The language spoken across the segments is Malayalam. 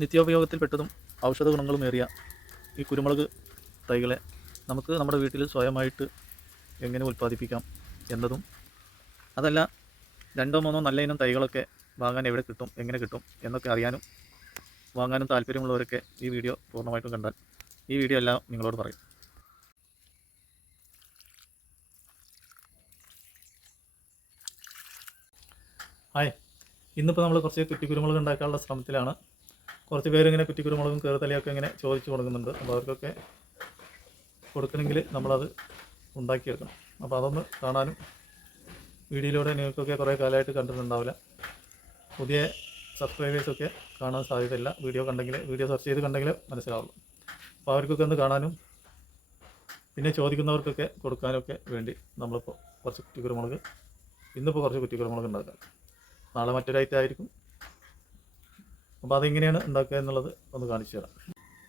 നിത്യോപയോഗത്തിൽപ്പെട്ടതും ഔഷധ ഗുണങ്ങളുമേറിയ ഈ കുരുമുളക് തൈകളെ നമുക്ക് നമ്മുടെ വീട്ടിൽ സ്വയമായിട്ട് എങ്ങനെ ഉൽപ്പാദിപ്പിക്കാം എന്നതും, അതല്ല രണ്ടോ മൂന്നോ നല്ല ഇനം തൈകളൊക്കെ വാങ്ങാൻ എവിടെ കിട്ടും, എങ്ങനെ കിട്ടും എന്നൊക്കെ അറിയാനും വാങ്ങാനും താല്പര്യമുള്ളവരൊക്കെ ഈ വീഡിയോ പൂർണ്ണമായിട്ടും കണ്ടാൽ ഈ വീഡിയോ എല്ലാം നിങ്ങളോട് പറയും. ഹായ്, ഇന്നിപ്പോൾ നമ്മൾ കുറച്ച് കുറ്റിക്കുരുമുളക് ഉണ്ടാക്കാനുള്ള ശ്രമത്തിലാണ്. കുറച്ച് പേരിങ്ങനെ കുറ്റിക്കുരുമുളകും കയറുതലയൊക്കെ ഇങ്ങനെ ചോദിച്ചു കൊടുക്കുന്നുണ്ട്. അപ്പോൾ അവർക്കൊക്കെ കൊടുക്കണമെങ്കിൽ നമ്മളത് ഉണ്ടാക്കിയെടുക്കണം. അപ്പോൾ അതൊന്ന് കാണാനും, വീഡിയോയിലൂടെ നിങ്ങൾക്കൊക്കെ കുറേ കാലമായിട്ട് കണ്ടിട്ടുണ്ടാവില്ല, പുതിയ സബ്സ്ക്രൈബേഴ്സൊക്കെ കാണാൻ സാധ്യതയില്ല. വീഡിയോ സെർച്ച് ചെയ്ത് കണ്ടെങ്കിൽ മനസ്സിലാവുള്ളൂ. അപ്പോൾ അവർക്കൊക്കെ ഒന്ന് കാണാനും പിന്നെ ചോദിക്കുന്നവർക്കൊക്കെ കൊടുക്കാനൊക്കെ വേണ്ടി നമ്മളിപ്പോൾ കുറച്ച് കുറ്റിക്കുരുമുളക്, ഇന്നിപ്പോൾ കുറച്ച് കുറ്റിക്കുരുമുളക് ഉണ്ടാക്കാം. നാളെ മറ്റൊരു ഐറ്റം ആയിരിക്കും. അപ്പോൾ അതെങ്ങനെയാണ് ഉണ്ടാക്കുക എന്നുള്ളത് ഒന്ന് കാണിച്ചു തരാം.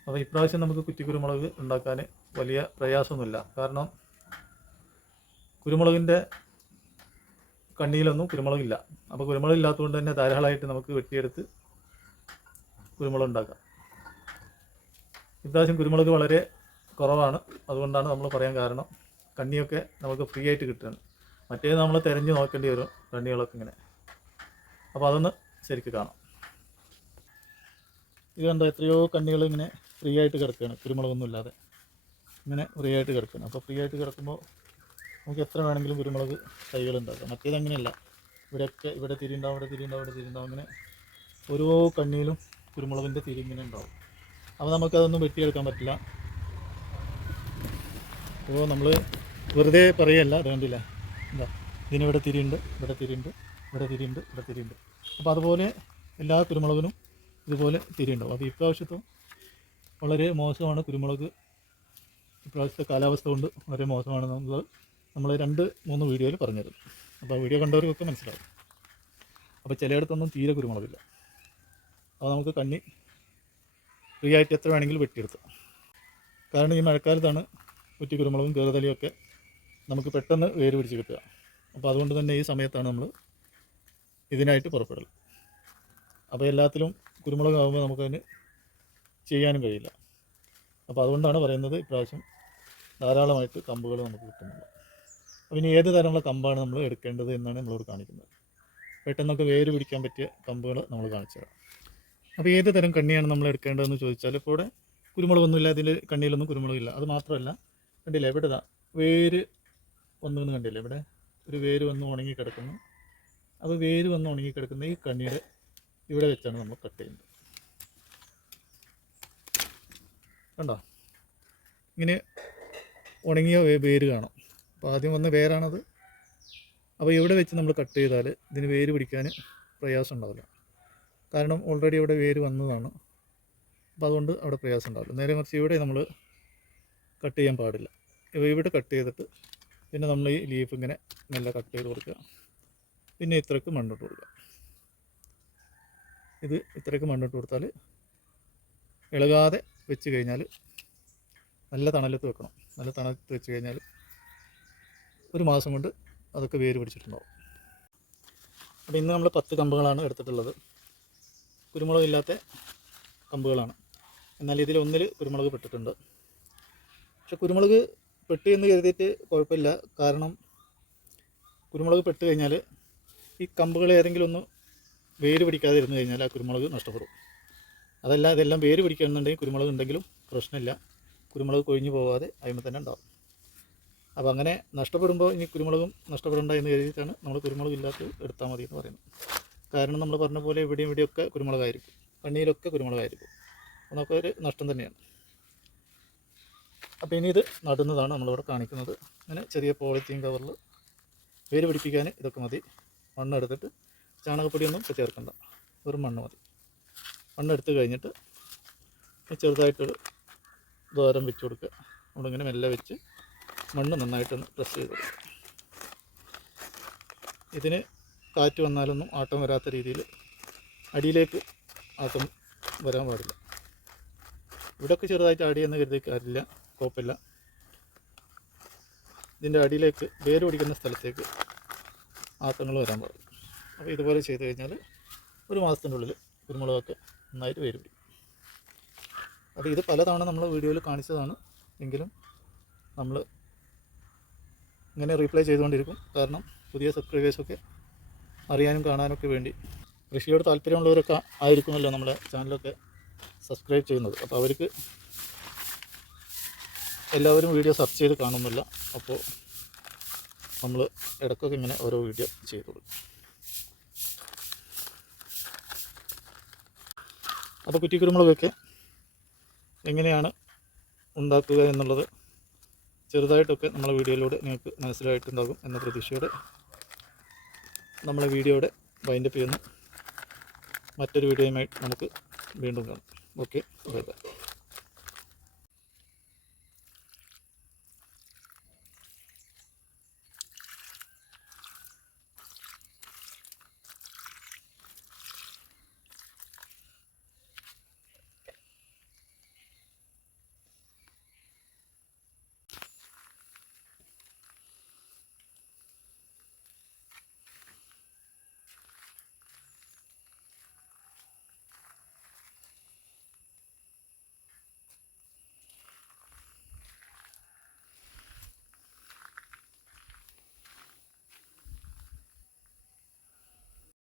അപ്പോൾ ഇപ്രാവശ്യം നമുക്ക് കുറ്റിക്കുരുമുളക് ഉണ്ടാക്കാൻ വലിയ പ്രയാസമൊന്നുമില്ല. കാരണം കുരുമുളകിൻ്റെ കണ്ണിയിലൊന്നും കുരുമുളകില്ല. അപ്പോൾ കുരുമുളക് ഇല്ലാത്തതുകൊണ്ട് തന്നെ ധാരാളമായിട്ട് നമുക്ക് വെട്ടിയെടുത്ത് കുരുമുളക് ഉണ്ടാക്കാം. ഇപ്രാവശ്യം കുരുമുളക് വളരെ കുറവാണ്. അതുകൊണ്ടാണ് നമ്മൾ പറയാൻ കാരണം, കണ്ണിയൊക്കെ നമുക്ക് ഫ്രീ ആയിട്ട് കിട്ടുകയാണ്. മറ്റേത് നമ്മൾ തിരഞ്ഞു നോക്കേണ്ടി വരും കണ്ണികളൊക്കെ ഇങ്ങനെ. അപ്പോൾ അതൊന്ന് ശരിക്കും കാണാം. ഇത് കണ്ടോ, എത്രയോ കണ്ണികൾ ഇങ്ങനെ ഫ്രീ ആയിട്ട് കിടക്കുകയാണ്, കുരുമുളകൊന്നും ഇല്ലാതെ ഇങ്ങനെ ഫ്രീ ആയിട്ട് കിടക്കുകയാണ്. അപ്പോൾ ഫ്രീ ആയിട്ട് കിടക്കുമ്പോൾ നമുക്ക് എത്ര വേണമെങ്കിലും കുരുമുളക് തൈകൾ ഉണ്ടാക്കാം. മറ്റേത് അങ്ങനെയല്ല, ഇവിടെ തിരിയുണ്ടാവും, ഇവിടെ തിരിയുണ്ടാവും, ഇങ്ങനെ ഓരോ കണ്ണിയിലും കുരുമുളകിൻ്റെ തിരി ഇങ്ങനെ ഉണ്ടാവും. അപ്പോൾ നമുക്കതൊന്നും വെട്ടിയെടുക്കാൻ പറ്റില്ല. അപ്പോൾ നമ്മൾ വെറുതെ പറയുകയല്ല, അത് കണ്ടില്ല, എന്താ ഇതിനിവിടെ തിരിയുണ്ട്, ഇവിടെ തിരിയുണ്ട്, ഇവിടെ തിരിയുണ്ട്. അപ്പോൾ അതുപോലെ എല്ലാ കുരുമുളകിനും ഇതുപോലെ തിരിയുണ്ടാവും. അപ്പോൾ ഇപ്രാവശ്യത്തെ വളരെ മോശമാണ് കുരുമുളക്. ഇപ്രാവശ്യത്തെ കാലാവസ്ഥ കൊണ്ട് വളരെ മോശമാണെന്നുള്ളത് നമ്മൾ 2-3 വീഡിയോയിൽ പറഞ്ഞത്. അപ്പോൾ വീഡിയോ കണ്ടവർക്കൊക്കെ മനസ്സിലാവും. അപ്പോൾ ചിലയിടത്തൊന്നും തീരെ കുരുമുളകില്ല. അപ്പോൾ നമുക്ക് കണ്ണി ഫ്രീ ആയിട്ട് എത്ര വേണമെങ്കിലും വെട്ടിയെടുക്കാം. കാരണം ഈ മഴക്കാലത്താണ് കുറ്റി കുരുമുളകും കയറുതലിയൊക്കെ നമുക്ക് പെട്ടെന്ന് വേര് പിടിച്ച് കിട്ടുക. അപ്പോൾ അതുകൊണ്ട് തന്നെ ഈ സമയത്താണ് നമ്മൾ ഇതിനായിട്ട് പുറപ്പെടൽ. അപ്പോൾ എല്ലാത്തിലും കുരുമുളകാകുമ്പോൾ നമുക്കതിന് ചെയ്യാനും കഴിയില്ല. അപ്പോൾ അതുകൊണ്ടാണ് പറയുന്നത് ഇപ്രാവശ്യം ധാരാളമായിട്ട് കമ്പുകൾ നമുക്ക് കിട്ടുന്നുള്ളൂ. അപ്പോൾ ഇനി ഏത് തരമുള്ള കമ്പാണ് നമ്മൾ എടുക്കേണ്ടത് എന്നാണ് നമ്മളോട് കാണിക്കുന്നത്. പെട്ടെന്നൊക്കെ വേര് പിടിക്കാൻ പറ്റിയ കമ്പുകൾ നമ്മൾ കാണിച്ചു തരാം. അപ്പോൾ ഏത് തരം കണ്ണിയാണ് നമ്മൾ എടുക്കേണ്ടതെന്ന് ചോദിച്ചാൽ, ഇപ്പോൾ ഇവിടെ കുരുമുളകൊന്നുമില്ല, ഇതിൽ കണ്ണിയിലൊന്നും കുരുമുളകില്ല. അത് മാത്രമല്ല, കണ്ടില്ലേ ഇവിടെ വേര് വന്നു കണ്ടില്ലേ, ഇവിടെ ഒരു വേര് വന്ന് ഉണങ്ങി കിടക്കുന്നു. അപ്പോൾ വേര് വന്ന് ഉണങ്ങി കിടക്കുന്ന ഈ കണ്ണിയുടെ ഇവിടെ വെച്ചാണ് നമ്മൾ കട്ട് ചെയ്യുന്നത്. കണ്ടോ, ഇങ്ങനെ ഉണങ്ങിയ വേര് കാണാം. അപ്പോൾ ആദ്യം വന്ന വേരാണത്. അപ്പോൾ ഇവിടെ വെച്ച് നമ്മൾ കട്ട് ചെയ്താൽ ഇതിന് വേര് പിടിക്കാൻ പ്രയാസം ഉണ്ടാവില്ല. കാരണം ഓൾറെഡി ഇവിടെ വേര് വന്നതാണ്. അപ്പോൾ അതുകൊണ്ട് അവിടെ പ്രയാസം ഉണ്ടാവില്ല. നേരെ മറിച്ച് ഇവിടെ നമ്മൾ കട്ട് ചെയ്യാൻ പാടില്ല. ഇവിടെ കട്ട് ചെയ്തിട്ട് പിന്നെ നമ്മൾ ഈ ലീഫ് ഇങ്ങനെ മെല്ലെ കട്ട് ചെയ്ത് കൊടുക്കുക. പിന്നെ ഇത്രയ്ക്ക് മണ്ണിട്ട് കൊടുക്കുക. ഇത് ഇത്രയ്ക്ക് മണ്ണിട്ട് കൊടുത്താൽ ഇളകാതെ വെച്ച് കഴിഞ്ഞാൽ, നല്ല തണലത്ത് വെക്കണം. നല്ല തണലത്ത് വെച്ച് കഴിഞ്ഞാൽ 1 മാസം കൊണ്ട് അതൊക്കെ വേര് പിടിച്ചിട്ടുണ്ടാവും. അപ്പോൾ ഇന്ന് നമ്മൾ 10 കമ്പുകളാണ് എടുത്തിട്ടുള്ളത്. കുരുമുളകില്ലാത്ത കമ്പുകളാണ്. എന്നാൽ ഇതിൽ 1 കുരുമുളക് പെട്ടിട്ടുണ്ട്. പക്ഷെ കുരുമുളക് പെട്ട് എന്ന് കരുതിയിട്ട് കുഴപ്പമില്ല. കാരണം കുരുമുളക് പെട്ട് കഴിഞ്ഞാൽ ഈ കമ്പുകൾ ഏതെങ്കിലും ഒന്ന് വേര് പിടിക്കാതെ ഇരുന്ന് കഴിഞ്ഞാൽ ആ കുരുമുളക് നഷ്ടപ്പെടും. അതല്ല, ഇതെല്ലാം വേര് പിടിക്കണമെന്നുണ്ടെങ്കിൽ കുരുമുളക് ഉണ്ടെങ്കിലും പ്രശ്നമില്ല, കുരുമുളക് കൊഴിഞ്ഞു പോകാതെ അതിന് തന്നെ ഉണ്ടാവും. അപ്പോൾ അങ്ങനെ നഷ്ടപ്പെടുമ്പോൾ ഇനി കുരുമുളകും നഷ്ടപ്പെടേണ്ട എന്ന് കരുതിയിട്ടാണ് നമ്മൾ കുരുമുളക് ഇല്ലാത്ത എടുത്താൽ മതി എന്ന് പറയുന്നത്. കാരണം നമ്മൾ പറഞ്ഞ പോലെ ഇവിടെയൊക്കെ കുരുമുളകായിരിക്കും, കണ്ണിയിലൊക്കെ കുരുമുളകായിരിക്കും. അപ്പോൾ നമുക്കൊരു നഷ്ടം തന്നെയാണ്. അപ്പോൾ ഇനി ഇത് നടുന്നതാണ് നമ്മളിവിടെ കാണിക്കുന്നത്. അങ്ങനെ ചെറിയ പോളിത്തീൻ കവറിൽ വേര് പിടിപ്പിക്കാൻ ഇതൊക്കെ മതി. മണ്ണെടുത്തിട്ട്, ചാണകപ്പൊടിയൊന്നും ചേർക്കണ്ട, വെറും മണ്ണ് മതി. മണ്ണെടുത്ത് കഴിഞ്ഞിട്ട് ചെറുതായിട്ടൊരു ദ്വാരം വെച്ച് കൊടുക്കുക. നമ്മളിങ്ങനെ മെല്ലെ വെച്ച് മണ്ണ് നന്നായിട്ടൊന്ന് പ്രസ് ചെയ്ത് കൊടുക്കുക. ഇതിന് കാറ്റ് വന്നാലൊന്നും ആട്ടം വരാത്ത രീതിയിൽ അടിയിലേക്ക് ആട്ടം വരാൻ പാടില്ല. ഇവിടെയൊക്കെ ചെറുതായിട്ട് അടിയെന്ന് കരുതി കാര്യമില്ല, കുഴപ്പമില്ല. ഇതിൻ്റെ അടിയിലേക്ക് വേര് പിടിക്കുന്ന സ്ഥലത്തേക്ക് ആട്ടങ്ങൾ വരാൻ പാടില്ല. അപ്പോൾ ഇതുപോലെ ചെയ്ത് കഴിഞ്ഞാൽ 1 മാസത്തിൻ്റെ ഉള്ളിൽ കുരുമുളകൊക്കെ നന്നായിട്ട് വേര് പിടിക്കും. അപ്പോൾ ഇത് പലതവണ നമ്മൾ വീഡിയോയിൽ കാണിച്ചതാണ്, എങ്കിലും നമ്മൾ ഇങ്ങനെ റീപ്ലൈ ചെയ്തുകൊണ്ടിരിക്കും. കാരണം പുതിയ സബ്സ്ക്രൈബേഴ്സൊക്കെ അറിയാനും കാണാനൊക്കെ വേണ്ടി, കൃഷിയോട് താല്പര്യമുള്ളവരൊക്കെ ആയിരിക്കുമല്ലോ നമ്മുടെ ചാനലൊക്കെ സബ്സ്ക്രൈബ് ചെയ്യുന്നത്. അപ്പോൾ അവർക്ക് എല്ലാവരും വീഡിയോ സെർച്ച് ചെയ്ത് കാണുന്നില്ല. അപ്പോൾ നമ്മൾ ഇടയ്ക്കൊക്കെ ഇങ്ങനെ ഓരോ വീഡിയോ ചെയ്തു കൊടുക്കും. അപ്പോൾ കുറ്റിക്കുരുമുളകൊക്കെ എങ്ങനെയാണ് ഉണ്ടാക്കുക എന്നുള്ളത് ചെറുതായിട്ടൊക്കെ നമ്മളെ വീഡിയോയിലൂടെ നിങ്ങൾക്ക് മനസ്സിലായിട്ടുണ്ടാകും എന്ന പ്രതീക്ഷയോടെ നമ്മളെ വീഡിയോയുടെ വൈൻഡപ്പ് ചെയ്യുന്നു. മറ്റൊരു വീഡിയോയുമായി നമുക്ക് വീണ്ടും കാണാം. Okay, bye bye.